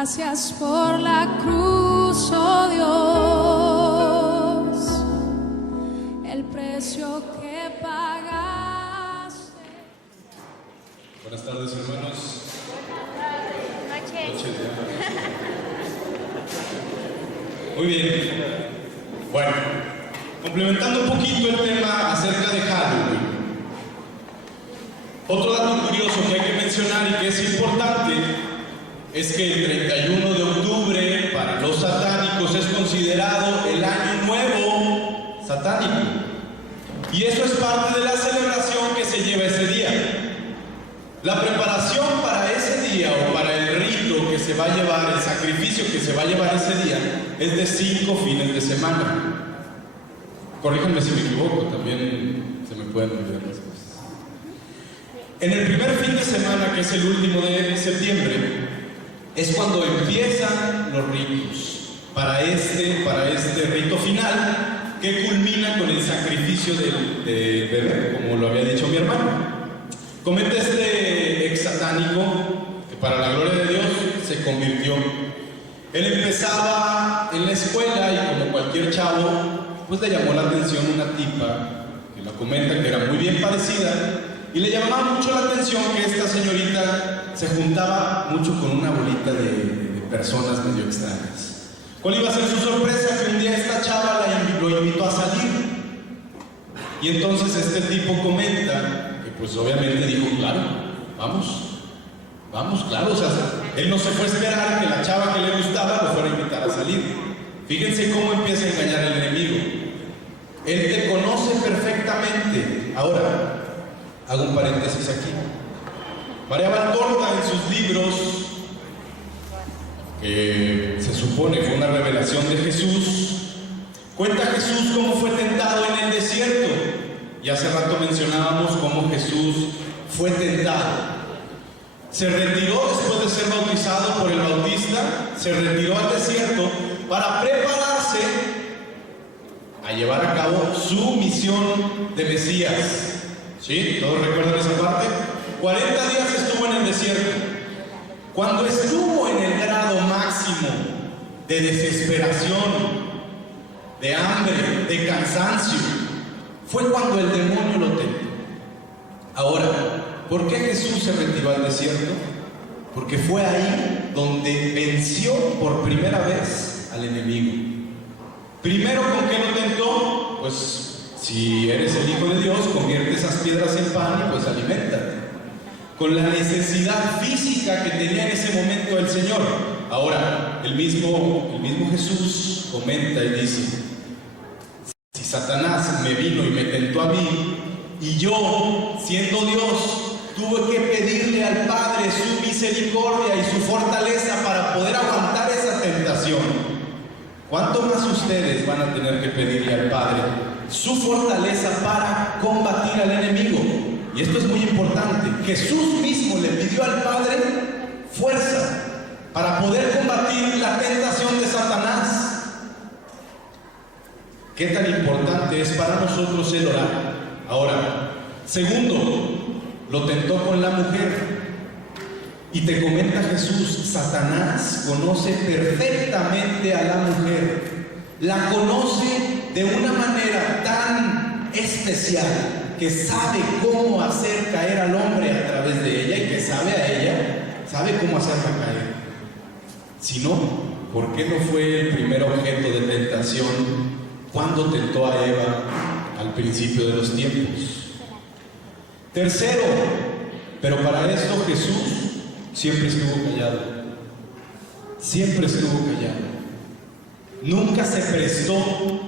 Gracias por la cruz, oh Dios, el precio que pagaste. Buenas tardes, hermanos. Buenas noches. Muy bien. Bueno, complementando un poquito el tema acerca de Halloween. Otro dato curioso que hay que mencionar y que es importante es que el 31 de octubre para los satánicos es considerado el año nuevo satánico. Y eso es parte de la celebración que se lleva ese día. La preparación para ese día o para el rito que se va a llevar, el sacrificio que se va a llevar ese día, es de 5 fines de semana. Corríjanme si me equivoco, también se me pueden olvidar las cosas. En el primer fin de semana, que es el último de septiembre, es cuando empiezan los ritos para este rito final que culmina con el sacrificio del bebé, como lo había dicho mi hermano. Comenta este ex satánico que para la gloria de Dios se convirtió. Él empezaba en la escuela y como cualquier chavo, pues le llamó la atención una tipa que la comenta que era muy bien parecida y le llamaba mucho la atención que esta señorita se juntaba mucho con una bolita de personas medio extrañas. ¿Cuál iba a ser su sorpresa? Que un día esta chava lo invitó a salir. Y entonces este tipo comenta que pues obviamente dijo, claro, vamos, claro. O sea, él no se fue a esperar que la chava que le gustaba lo fuera a invitar a salir. Fíjense cómo empieza a engañar el enemigo. Él te conoce perfectamente. Ahora, hago un paréntesis aquí. María Valtorta en sus libros, que se supone fue una revelación de Jesús, cuenta a Jesús cómo fue tentado en el desierto. Y hace rato mencionábamos cómo Jesús fue tentado. Se retiró después de ser bautizado por el Bautista, se retiró al desierto para prepararse a llevar a cabo su misión de Mesías. ¿Sí? ¿Todos recuerdan esa parte? 40 días estuvo en el desierto. Cuando estuvo en el grado máximo de desesperación, de hambre, de cansancio, fue cuando el demonio lo tentó. Ahora, ¿por qué Jesús se retiró al desierto? Porque fue ahí donde venció por primera vez al enemigo. Primero, ¿con qué lo tentó? Pues si eres el Hijo de Dios, convierte esas piedras en pan y pues aliméntate. Con la necesidad física que tenía en ese momento el Señor. Ahora, el mismo Jesús comenta y dice, si Satanás me vino y me tentó a mí, y yo, siendo Dios, tuve que pedirle al Padre su misericordia y su fortaleza para poder aguantar esa tentación, ¿cuánto más ustedes van a tener que pedirle al Padre su fortaleza para combatir al enemigo? Y esto es muy importante. Jesús mismo le pidió al Padre fuerza para poder combatir la tentación de Satanás. ¿Qué tan importante es para nosotros el orar? Ahora, segundo, lo tentó con la mujer. Y te comenta Jesús, Satanás conoce perfectamente a la mujer. La conoce de una manera tan especial que sabe cómo hacer caer al hombre a través de ella y que sabe a ella, sabe cómo hacerla caer. Si no, ¿por qué no fue el primer objeto de tentación cuando tentó a Eva al principio de los tiempos? Tercero, pero para esto Jesús siempre estuvo callado. Siempre estuvo callado. Nunca se prestó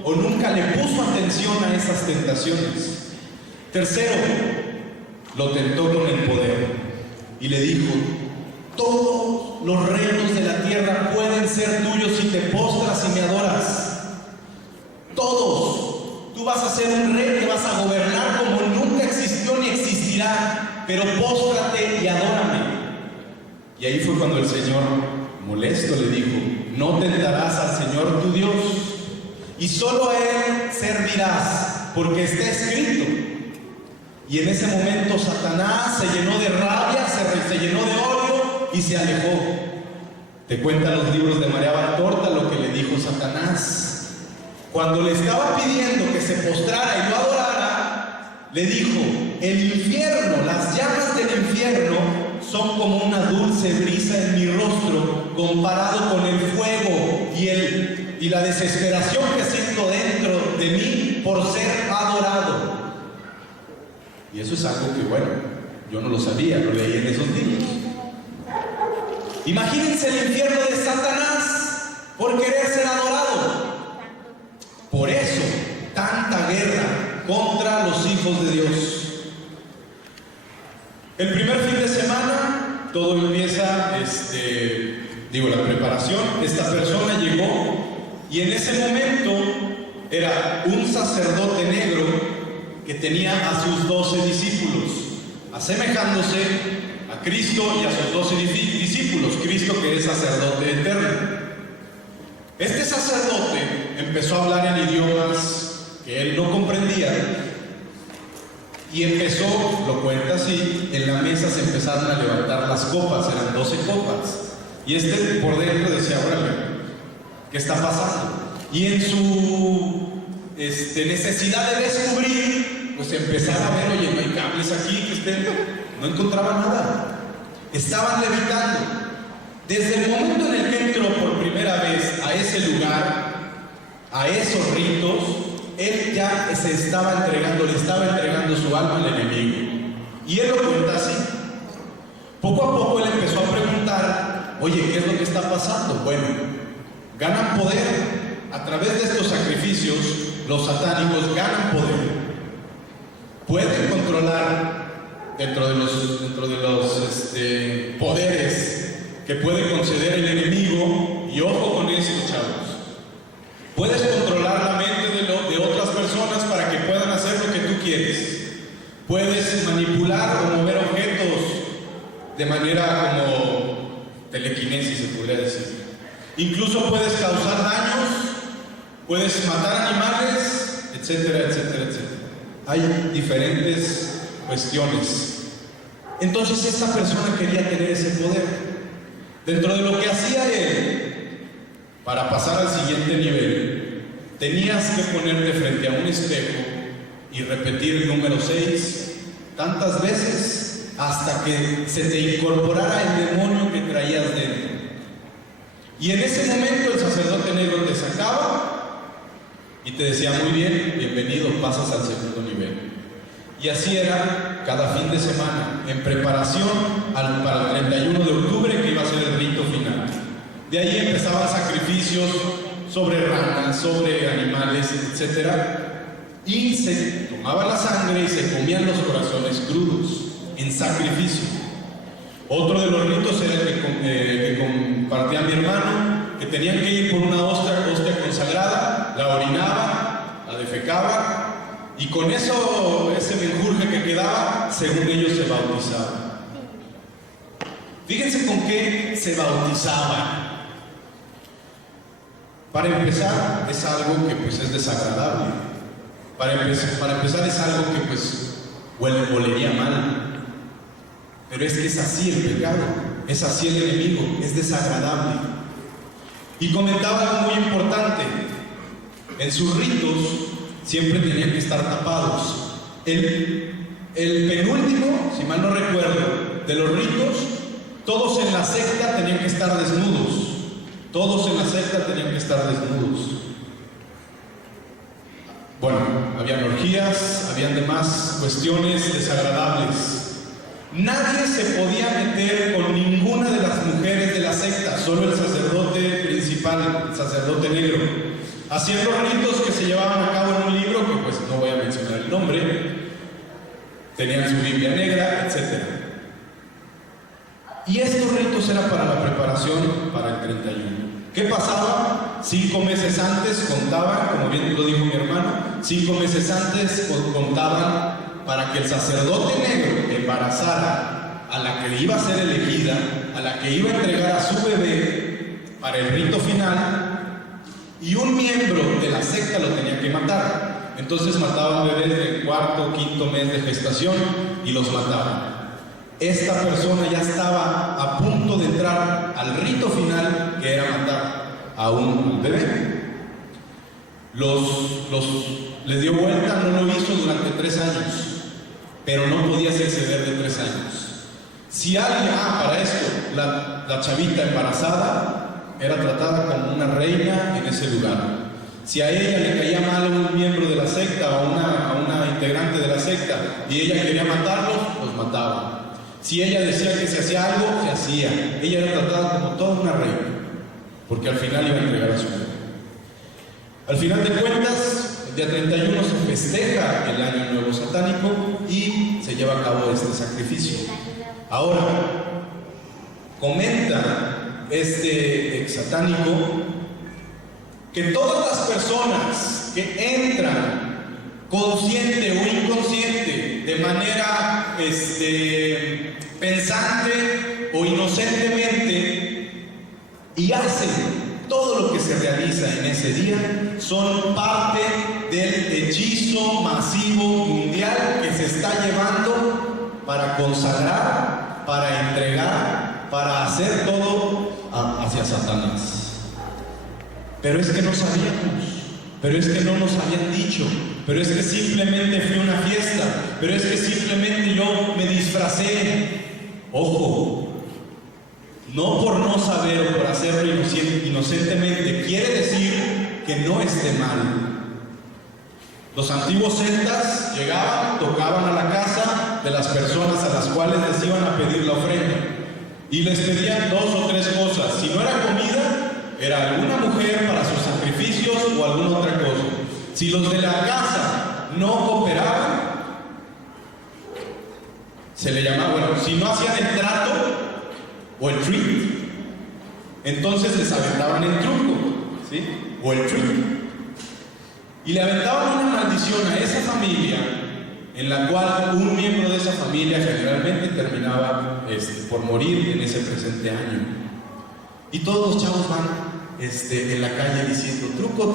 o nunca le puso atención a esas tentaciones. Tercero, lo tentó con el poder y le dijo, todos los reinos de la tierra pueden ser tuyos si te postras y me adoras. Todos. Tú vas a ser un rey que vas a gobernar como nunca existió ni existirá, pero póstrate y adórame. Y ahí fue cuando el Señor, molesto, le dijo, no tentarás al Señor tu Dios, y solo a Él servirás, porque está escrito. Y en ese momento Satanás se llenó de rabia, se llenó de odio y se alejó. Te cuentan los libros de María Valtorta lo que le dijo Satanás. Cuando le estaba pidiendo que se postrara y lo adorara, le dijo: el infierno, las llamas del infierno son como una dulce brisa en mi rostro comparado con el fuego y la desesperación que siento dentro de mí por ser adorado. Y eso es algo que, bueno, yo no lo sabía, lo leí en esos libros. Imagínense el infierno de Satanás por querer ser adorado. Por eso, tanta guerra contra los hijos de Dios. El primer fin de semana, todo empieza, la preparación. Esta persona llegó y en ese momento era un sacerdote negro que tenía a sus 12 discípulos, asemejándose a Cristo y a sus 12 discípulos, Cristo que es sacerdote eterno. Este sacerdote empezó a hablar en idiomas que él no comprendía y empezó, lo cuenta así, en la mesa se empezaron a levantar las copas, eran 12 copas, y por dentro decía: órale, ¿qué está pasando? Y en su necesidad de descubrir, pues empezaba a ver: oye, no hay cables aquí que estén. No encontraba nada, estaban levitando. Desde el momento en el que entró por primera vez a ese lugar, a esos ritos, él ya le estaba entregando su alma al enemigo. Y él lo cuenta así. Poco a poco él empezó a preguntar: oye, ¿qué es lo que está pasando? Bueno, ganan poder. A través de estos sacrificios, los satánicos ganan poder. Pueden controlar dentro de los poderes que puede conceder el enemigo. Y ojo con esto, chavos. Puedes controlar la mente de otras personas para que puedan hacer lo que tú quieres. Puedes manipular o mover objetos de manera como telequinesis, se podría decir. Incluso puedes causar daños, puedes matar animales, etcétera, etcétera, etcétera. Hay diferentes cuestiones. Entonces esta persona quería tener ese poder. Dentro de lo que hacía él, para pasar al siguiente nivel, tenías que ponerte frente a un espejo y repetir el número 6 tantas veces hasta que se te incorporara el demonio que traías dentro. Y en ese momento el sacerdote negro te sacaba y te decía: muy bien, bienvenido, pasas al segundo nivel. Y así era cada fin de semana, en preparación para el 31 de octubre, que iba a ser el rito final. De ahí empezaban sacrificios sobre ranas, sobre animales, etc. Y se tomaba la sangre y se comían los corazones crudos, en sacrificio. Otro de los ritos era el que compartía mi hermano, que tenían que ir por una hostia consagrada, la orinaban, la defecaban, y con eso, ese menjurje que quedaba, según ellos se bautizaban. Fíjense con qué se bautizaban. Para empezar, es algo que pues es desagradable. Para empezar es algo que pues olería mal. Pero es que es así el pecado, es así el enemigo, es desagradable. Y comentaba algo muy importante: en sus ritos siempre tenían que estar tapados. El penúltimo, si mal no recuerdo, de los ritos, todos en la secta tenían que estar desnudos. Todos en la secta tenían que estar desnudos. Bueno, habían orgías, habían demás cuestiones desagradables. Nadie se podía meter con ninguna de las mujeres de la secta, solo el sacerdote principal, el sacerdote negro. Hacían los ritos que se llevaban a cabo en un libro, que pues no voy a mencionar el nombre, tenían su Biblia negra, etc. Y estos ritos eran para la preparación para el 31. ¿Qué pasaba? 5 meses antes contaban, como bien lo dijo mi hermano, 5 meses antes contaban para que el sacerdote negro embarazara a la que iba a ser elegida, a la que iba a entregar a su bebé para el rito final, y un miembro de la secta lo tenía que matar. Entonces mataban bebés del 4º, 5º mes de gestación y los mataban. Esta persona ya estaba a punto de entrar al rito final que era matar a un bebé. Les dio vuelta, no lo hizo durante 3 años, pero no podías exceder de 3 años. Si alguien, para esto, la chavita embarazada era tratada como una reina en ese lugar. Si a ella le caía mal a un miembro de la secta o a una integrante de la secta y ella quería matarlos, los mataba. Si ella decía que se hacía algo, se hacía. Ella era tratada como toda una reina, porque al final iba a entregar a su hijo. Al final de cuentas, el día 31 se festeja el Año Nuevo Satánico y se lleva a cabo este sacrificio. Ahora, comenta este ex satánico que todas las personas que entran consciente o inconsciente, de manera pensante o inocentemente, y hacen todo lo que se realiza en ese día, son parte del hechizo masivo mundial que se está llevando para consagrar, para entregar, para hacer todo hacia Satanás. Pero es que no sabíamos, pero es que no nos habían dicho, pero es que simplemente fui a una fiesta, pero es que simplemente yo me disfracé. Ojo, no por no saber o por hacerlo inocentemente quiere decir que no esté mal. Los antiguos celtas llegaban, tocaban a la casa de las personas a las cuales les iban a pedir la ofrenda y les pedían 2 o 3 cosas. Si no era comida, era alguna mujer para sus sacrificios o alguna otra cosa. Si los de la casa no cooperaban, se le llamaba, si no hacían el trato o el treat, entonces les aventaban el truco, ¿sí? O el treat. Y le aventaban una maldición a esa familia, en la cual un miembro de esa familia generalmente terminaba por morir en ese presente año. Y todos los chavos van en la calle diciendo truco,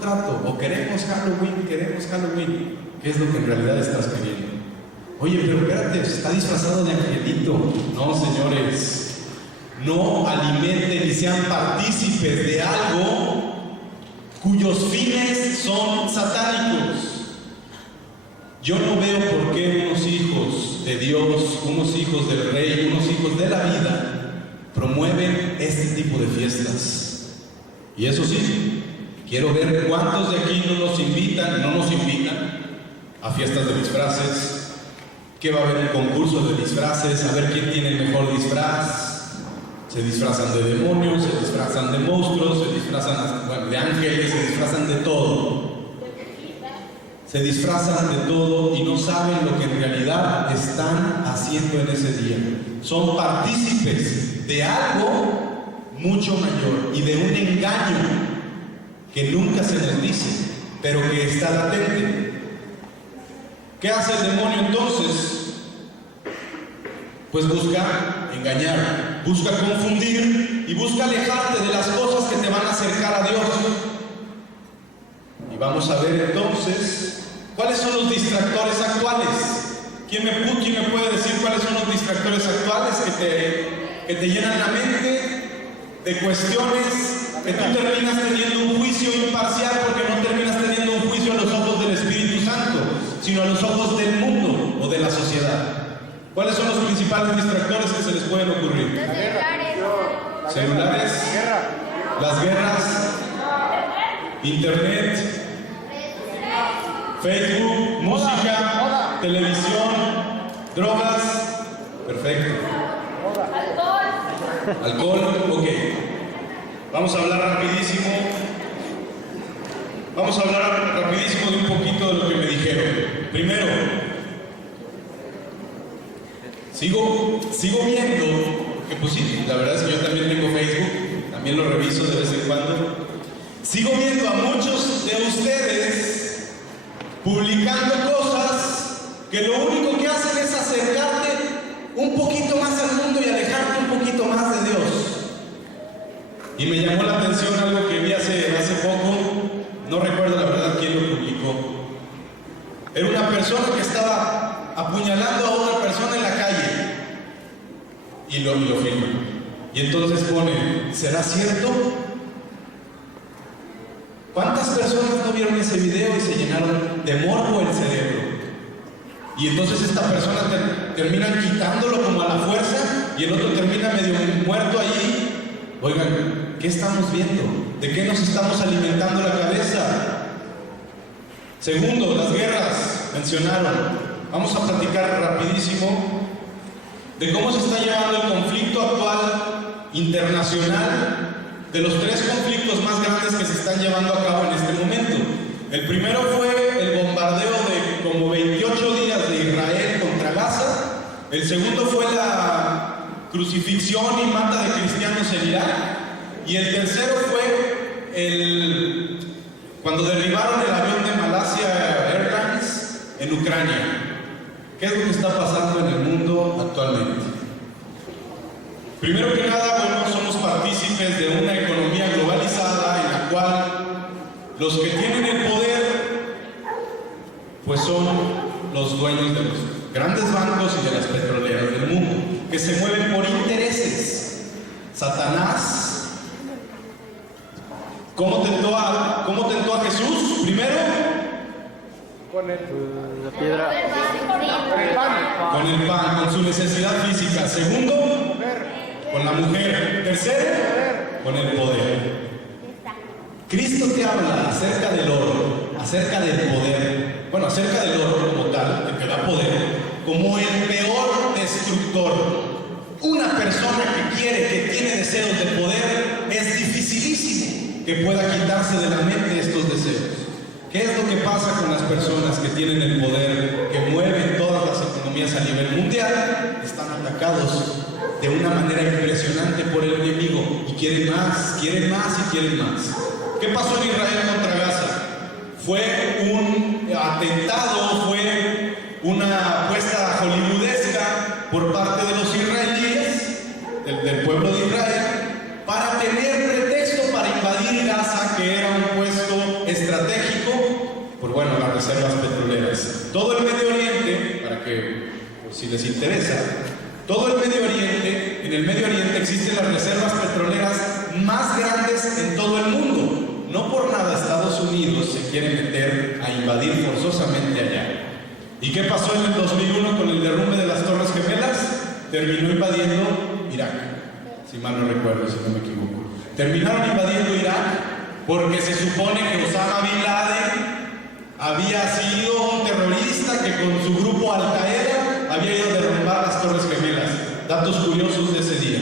trato, o queremos Halloween, ¿qué es lo que en realidad estás queriendo? Oye, pero espérate, está disfrazado de angelito. No, señores, no alimenten y sean partícipes de algo cuyos fines son satánicos. Yo no veo por qué unos hijos de Dios, unos hijos del Rey, unos hijos de la vida promueven este tipo de fiestas. Y eso sí, quiero ver cuántos de aquí no nos invitan a fiestas de disfraces, que va a haber un concurso de disfraces, a ver quién tiene el mejor disfraz. Se disfrazan de demonios, se disfrazan de monstruos, se disfrazan de ángeles, se disfrazan de todo. Se disfrazan de todo y no saben lo que en realidad están haciendo en ese día. Son partícipes de algo mucho mayor y de un engaño que nunca se nos dice, pero que está latente. ¿Qué hace el demonio entonces? Pues busca engañar, busca confundir y busca alejarte de las cosas que te van a acercar a Dios. Y vamos a ver entonces cuáles son los distractores actuales. ¿Quién me puede decir cuáles son los distractores actuales que te llenan la mente de cuestiones que tú terminas teniendo un juicio imparcial, porque no terminas teniendo un juicio a los ojos del Espíritu Santo, sino a los ojos del mundo o de la sociedad? ¿Cuáles son los principales distractores que se les pueden ocurrir? Los Celulares, las guerras, internet, Facebook, música, televisión, drogas. Perfecto. Alcohol, ok. Vamos a hablar rapidísimo de un poquito de lo que me dijeron. Primero, sigo viendo, que pues sí, la verdad es que yo también tengo Facebook, también lo reviso de vez en cuando. Sigo viendo a muchos de ustedes publicando cosas que lo único que hacen es acercarte un poquito más al mundo y alejarte un poquito más de Dios. Y me llamó la atención algo que vi hace poco, no recuerdo la verdad quién lo publicó. Era una persona que estaba apuñalando a otra persona en la calle y lo filma. Y entonces pone, ¿será cierto? ¿Cuántas personas no vieron ese video y se llenaron de morbo el cerebro? Y entonces esta persona termina quitándolo como a la fuerza y el otro termina medio muerto allí. Oigan, ¿qué estamos viendo? ¿De qué nos estamos alimentando la cabeza? Segundo, las guerras, mencionaron. Vamos a platicar rapidísimo de cómo se está llevando el conflicto actual internacional, de los 3 conflictos más grandes que se están llevando a cabo en este momento. El primero fue el bombardeo de como 28 días de Israel contra Gaza. El segundo fue la crucifixión y mata de cristianos en Irak. Y el tercero fue cuando derribaron el avión de Malaysia Airlines en Ucrania. ¿Qué es lo que está pasando en el mundo actualmente? Primero que nada, bueno, somos partícipes de una economía globalizada en la cual los que tienen el poder, pues son los dueños de los grandes bancos y de las petroleras del mundo, que se mueven por intereses. Satanás, ¿cómo tentó a Jesús? Primero, con la piedra. Con el pan, con su necesidad física. Segundo, con la mujer. Tercero, con el poder. Cristo te habla acerca del oro, acerca del poder. Bueno, acerca del oro como tal, que te da poder, como el peor destructor. Una persona que quiere, que tiene deseos de poder, es dificilísimo que pueda quitarse de la mente estos deseos. ¿Qué es lo que pasa con las personas que tienen el poder, que mueven todas las economías a nivel mundial? Están atacados de una manera impresionante por el enemigo y quieren más y quieren más. ¿Qué pasó en Israel contra Gaza? Fue un atentado, fue una apuesta hollywoodesca por parte de los israelíes, del pueblo de Israel, para tener pretexto para invadir Gaza, que era un puesto estratégico por, bueno, las reservas petroleras. Todo el Medio Oriente, para que, por si les interesa, todo el Medio Oriente, en el Medio Oriente existen las reservas petroleras más grandes en todo el mundo. No por nada Estados Unidos se quiere meter a invadir forzosamente allá. ¿Y qué pasó en el 2001 con el derrumbe de las Torres Gemelas? Terminó invadiendo Irak, si mal no recuerdo, si no me equivoco. Terminaron invadiendo Irak porque se supone que Osama Bin Laden había sido un terrorista que con su grupo Al-Qaeda había ido a derrumbar las Torres Gemelas. Datos curiosos de ese día.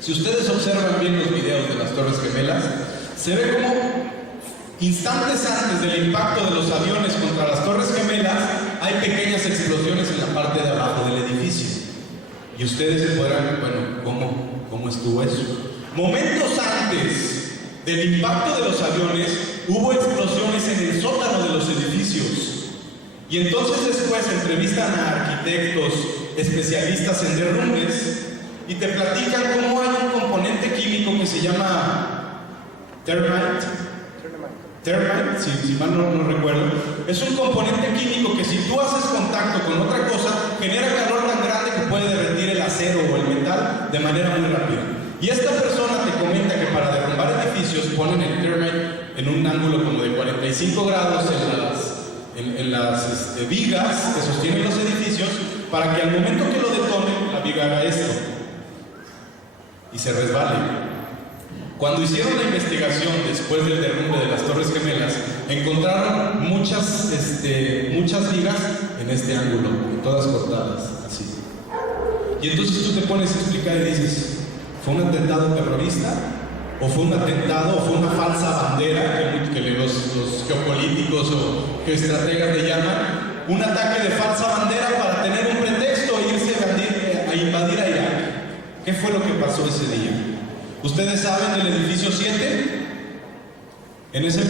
Si ustedes observan bien los videos de las Torres Gemelas, se ve como instantes antes del impacto de los aviones contra las Torres Gemelas hay pequeñas explosiones en la parte de abajo del edificio. Y ustedes se podrán, bueno, ¿cómo estuvo eso? Momentos antes del impacto de los aviones hubo explosiones en el sótano de los edificios. Y entonces después entrevistan a arquitectos especialistas en derrumbes y te platican cómo hay un componente químico que se llama Termite, si mal no recuerdo. Es un componente químico que si tú haces contacto con otra cosa, genera calor tan grande que puede derretir el acero o el metal de manera muy rápida. Y esta persona te comenta que para derrumbar edificios ponen el termite en un ángulo como de 45 grados en las vigas que sostienen los edificios, para que al momento que lo detonen, la viga haga esto y se resbale. Cuando hicieron la investigación después del derrumbe de las Torres Gemelas, encontraron muchas vigas en este ángulo, todas cortadas, así. Y entonces tú te pones a explicar y dices, ¿fue un atentado terrorista? ¿O fue un atentado? ¿O fue una falsa bandera que los geopolíticos o geoestrategas le llaman? Un ataque de falsa bandera para tener un pretexto e irse a invadir a Irak. ¿Qué fue lo que pasó ese día? ¿Ustedes saben del edificio 7? En ese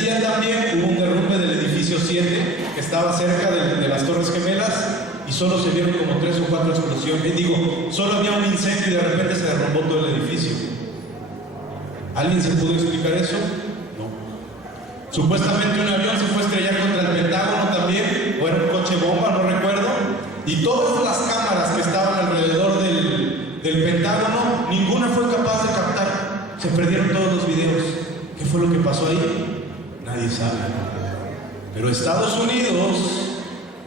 día también hubo un derrumbe del edificio 7 que estaba cerca de las Torres Gemelas y solo se vieron como 3 o 4 explosiones. Solo había un incendio y de repente se derrumbó todo el edificio. ¿Alguien se pudo explicar eso? No. Supuestamente un avión se fue a estrellar contra el Pentágono también, o era un coche bomba, no recuerdo. Y todas las cámaras que estaban alrededor del Pentágono, ninguna perdieron todos los videos. ¿Qué fue lo que pasó ahí? Nadie sabe. Pero Estados Unidos,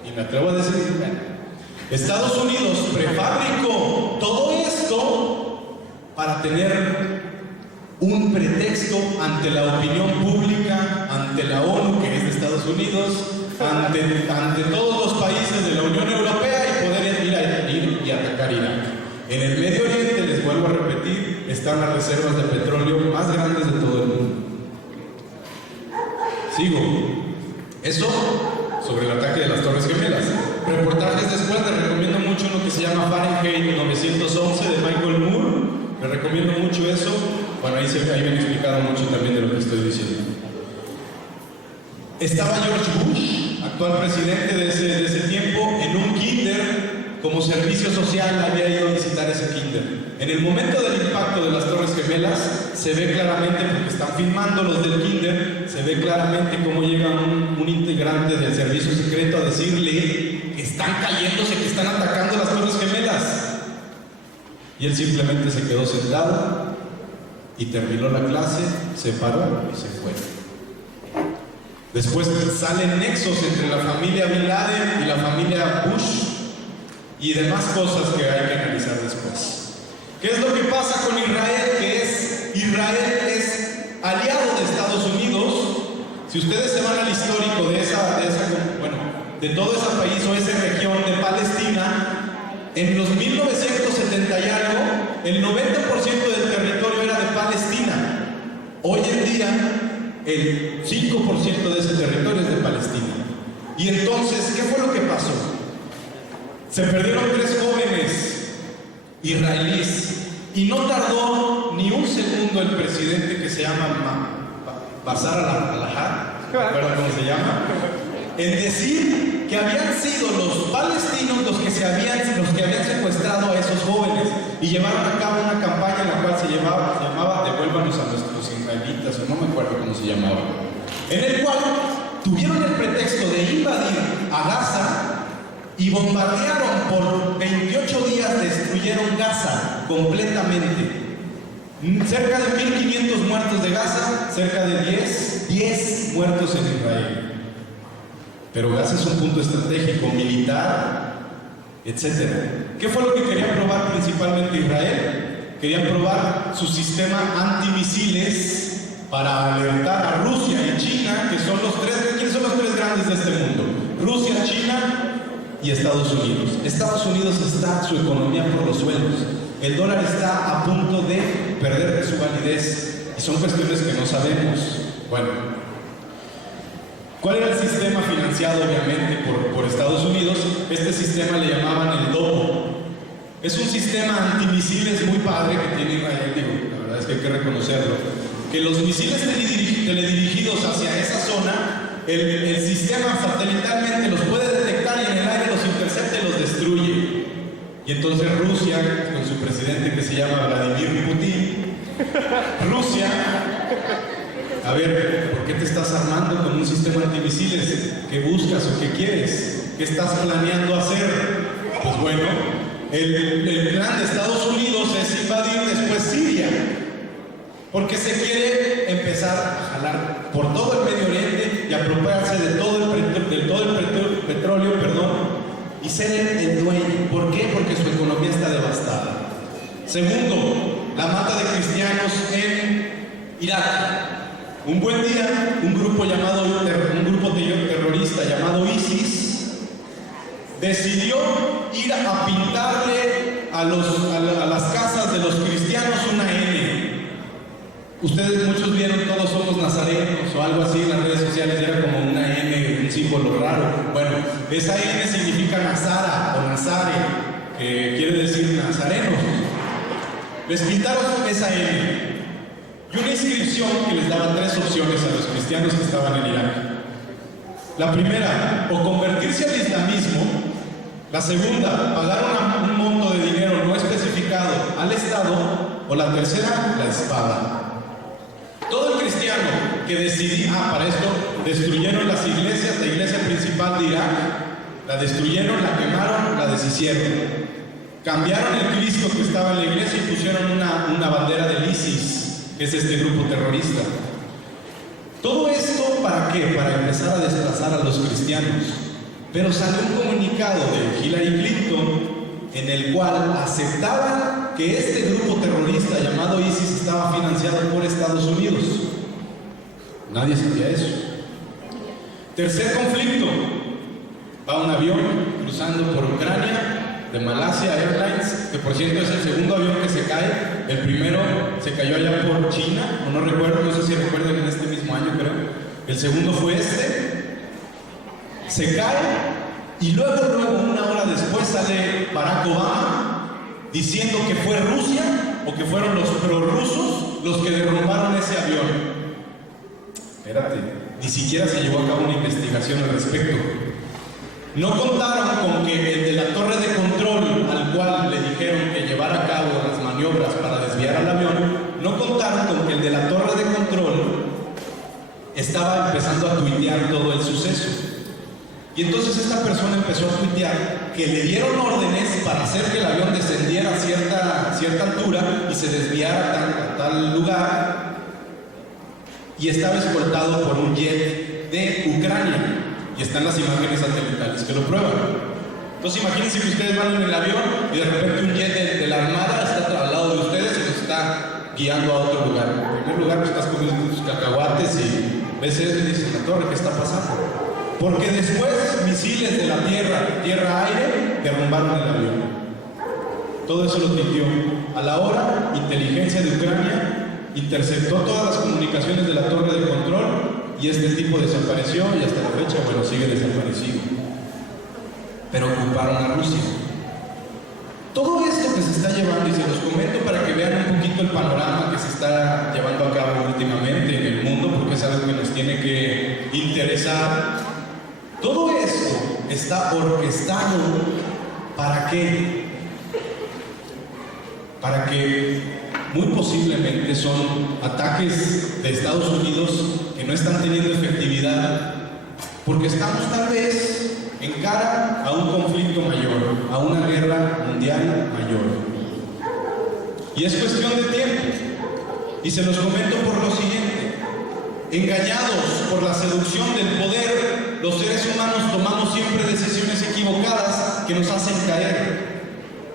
y me atrevo a decir, Estados Unidos prefabricó todo esto para tener un pretexto ante la opinión pública, ante la ONU, que es de Estados Unidos, ante todos los países de la Unión Europea, y poder ir y atacar Irak. En el Medio Oriente, les vuelvo a repetir, están las reservas de petróleo más grandes de todo el mundo. Sigo. Eso sobre el ataque de las Torres Gemelas. Reportajes después, les recomiendo mucho uno que se llama Fahrenheit 911 de Michael Moore. Les recomiendo mucho eso. Bueno, ahí viene explicado mucho también de lo que estoy diciendo. Estaba George Bush, actual presidente de ese tiempo, en un kinder. Como servicio social había ido a visitar ese kinder. En el momento del impacto de las Torres Gemelas, se ve claramente, porque están filmando los del kinder, se ve claramente cómo llega un integrante del servicio secreto a decirle que están cayéndose, que están atacando las Torres Gemelas. Y él simplemente se quedó sentado y terminó la clase, se paró y se fue. Después salen nexos entre la familia Bin Laden y la familia Bush y demás cosas que hay que analizar después. ¿Qué es lo que pasa con Israel? Israel es aliado de Estados Unidos. Si ustedes se van al histórico de todo ese país o esa región de Palestina, en los 1970 y algo, el 90% del territorio era de Palestina. Hoy en día, el 5% de ese territorio es de Palestina. Y entonces, ¿qué fue lo que pasó? Se perdieron 3 jóvenes israelíes y no tardó ni un segundo el presidente, que se llama Bashar al-Assad, ¿recuerdan cómo se llama?, en decir que habían sido los palestinos los que habían secuestrado a esos jóvenes y llevaron a cabo una campaña en la cual se llamaba Devuélvanos a nuestros israelitas, o no me acuerdo cómo se llamaba, en el cual tuvieron el pretexto de invadir a Gaza y bombardearon por 28 días, destruyeron Gaza completamente. Cerca de 1500 muertos de Gaza, cerca de 10 muertos en Israel. Pero Gaza es un punto estratégico, militar, etc. ¿Qué fue lo que querían probar principalmente Israel? Querían probar su sistema antimisiles para alertar a Rusia y China, que son ¿quiénes son los 3 grandes de este mundo? Rusia, China y Estados Unidos. Estados Unidos está su economía por los suelos. El dólar está a punto de perder su validez. Y son cuestiones que no sabemos. Bueno, ¿cuál era el sistema financiado obviamente por Estados Unidos? Este sistema le llamaban el DOPO. Es un sistema antimisiles muy padre que tiene Israel, la verdad es que hay que reconocerlo. Que los misiles teledirigidos hacia esa zona, el sistema satelitalmente los puede detectar y en el aire los intercepta y los destruye. Y entonces Rusia, con su presidente que se llama Vladimir Putin, Rusia, a ver, ¿por qué te estás armando con un sistema antimisiles? ¿Qué buscas o qué quieres? ¿Qué estás planeando hacer? Pues bueno, el plan de Estados Unidos es invadir después Siria, porque se quiere empezar a jalar por todo el Medio Oriente y apropiarse de todo el petróleo, y ser el dueño. ¿Por qué? Porque su economía está devastada. Segundo, la mata de cristianos en Irak. Un buen día, un grupo terrorista llamado ISIS decidió ir a pintarle a las casas de los cristianos una N. Ustedes muchos vieron Todos Somos Nazarenos o algo así en las redes sociales, era como una N, un símbolo raro. Bueno, esa N significa Nazara o Nazare, que quiere decir nazarenos. Les pintaron esa N y una inscripción que les daba 3 opciones a los cristianos que estaban en Irak. La primera, o convertirse al islamismo. La segunda, pagar un monto de dinero no especificado al Estado. O la tercera, la espada. Todo el cristiano que decidía, para esto, destruyeron las iglesias, la iglesia principal de Irak, la destruyeron, la quemaron, la deshicieron. Cambiaron el Cristo que estaba en la iglesia y pusieron una bandera del ISIS. que es este grupo terrorista. Todo esto, ¿para qué? Para empezar a desplazar a los cristianos. Pero salió un comunicado de Hillary Clinton en el cual aceptaban que este grupo terrorista llamado ISIS estaba financiado por Estados Unidos. Nadie sabía eso. Tercer conflicto. Va un avión cruzando por Ucrania de Malaysia Airlines, que por cierto es el segundo avión que se cae. El primero se cayó allá por China, o no recuerdo, no sé si recuerdan, en este mismo año creo. El segundo fue este. Se cae y luego una hora después sale Barack Obama diciendo que fue Rusia o que fueron los prorrusos los que derrumbaron ese avión. Espérate, ni siquiera se llevó a cabo una investigación al respecto. No contaron con que el de la torre de control, al cual le dijeron que llevara a cabo las maniobras para desviar al avión, no contaron con que el de la torre de control estaba empezando a tuitear todo el suceso. Y entonces esta persona empezó a tuitear que le dieron órdenes para hacer que el avión descendiera a cierta altura y se desviara a tal lugar, y estaba escoltado por un jet de Ucrania. Y están las imágenes satelitales que lo prueban. Entonces imagínense que ustedes van en el avión y de repente un jet de la Armada está al lado de ustedes y los está guiando a otro lugar. En primer lugar, pues estás comiendo tus cacahuates y ves eso y dices, la torre, ¿qué está pasando? Porque después misiles de la tierra-aire derrumbaron el avión. Todo eso lo tuiteó. A la hora, inteligencia de Ucrania interceptó todas las comunicaciones de la torre de control y este tipo desapareció y hasta la fecha, bueno, sigue desaparecido. Pero ocuparon a Rusia. Todo esto que se está llevando, y se los comento para que vean un poquito el panorama que se está llevando a cabo últimamente en el mundo, porque es algo que nos tiene que interesar. Todo esto está orquestado ¿para qué? Para que muy posiblemente son ataques de Estados Unidos que no están teniendo efectividad, porque estamos tal vez en cara a un conflicto mayor, a una guerra mundial mayor. Y es cuestión de tiempo. Y se los comento por lo siguiente. Engañados por la seducción del poder, los seres humanos tomamos siempre decisiones equivocadas que nos hacen caer.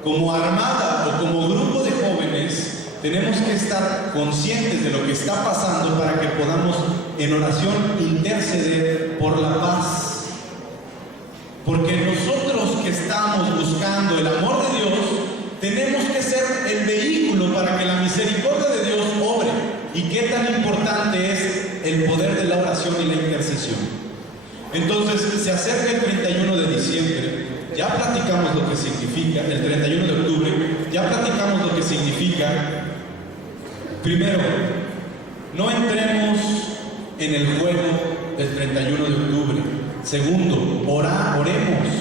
Como armada o como grupo de jóvenes, tenemos que estar conscientes de lo que está pasando para que podamos en oración interceder por la paz. Porque nosotros que estamos buscando el amor de Dios, tenemos que ser el vehículo para que la misericordia de Dios obre. Y qué tan importante es el poder de la oración y la intercesión. Entonces, se acerca el 31 de diciembre, ya platicamos lo que significa, el 31 de octubre, ya platicamos lo que significa. Primero, no entremos en el juego del 31 de octubre. Segundo, oremos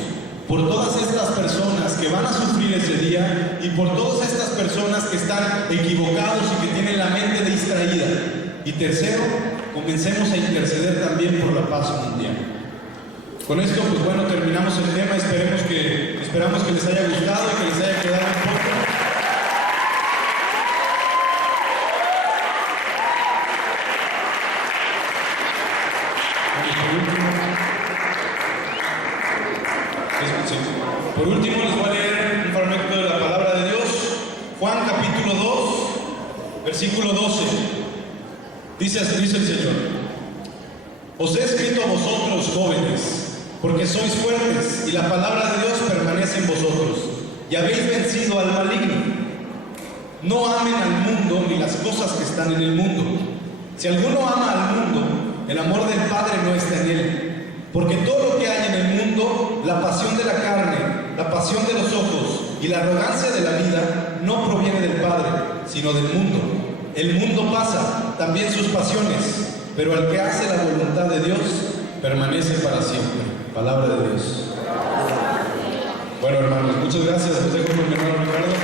por todas estas personas que van a sufrir ese día y por todas estas personas que están equivocados y que tienen la mente distraída. Y tercero, comencemos a interceder también por la paz mundial. Con esto, pues bueno, terminamos el tema. Esperamos que les haya gustado y que les haya quedado un poco. Por último, les voy a leer un fragmento de la palabra de Dios. Juan capítulo 2, versículo 12. Dice el Señor: os he escrito a vosotros, jóvenes, porque sois fuertes y la palabra de Dios permanece en vosotros y habéis vencido al maligno. No amen al mundo ni las cosas que están en el mundo. Si alguno ama al mundo, el amor del Padre no está en él. Porque todo lo que hay en el mundo, la pasión de la carne, la pasión de los ojos y la arrogancia de la vida, no proviene del Padre, sino del mundo. El mundo pasa, también sus pasiones, pero el que hace la voluntad de Dios permanece para siempre. Palabra de Dios. Bueno, hermanos, muchas gracias. Los dejo con mi hermano Ricardo.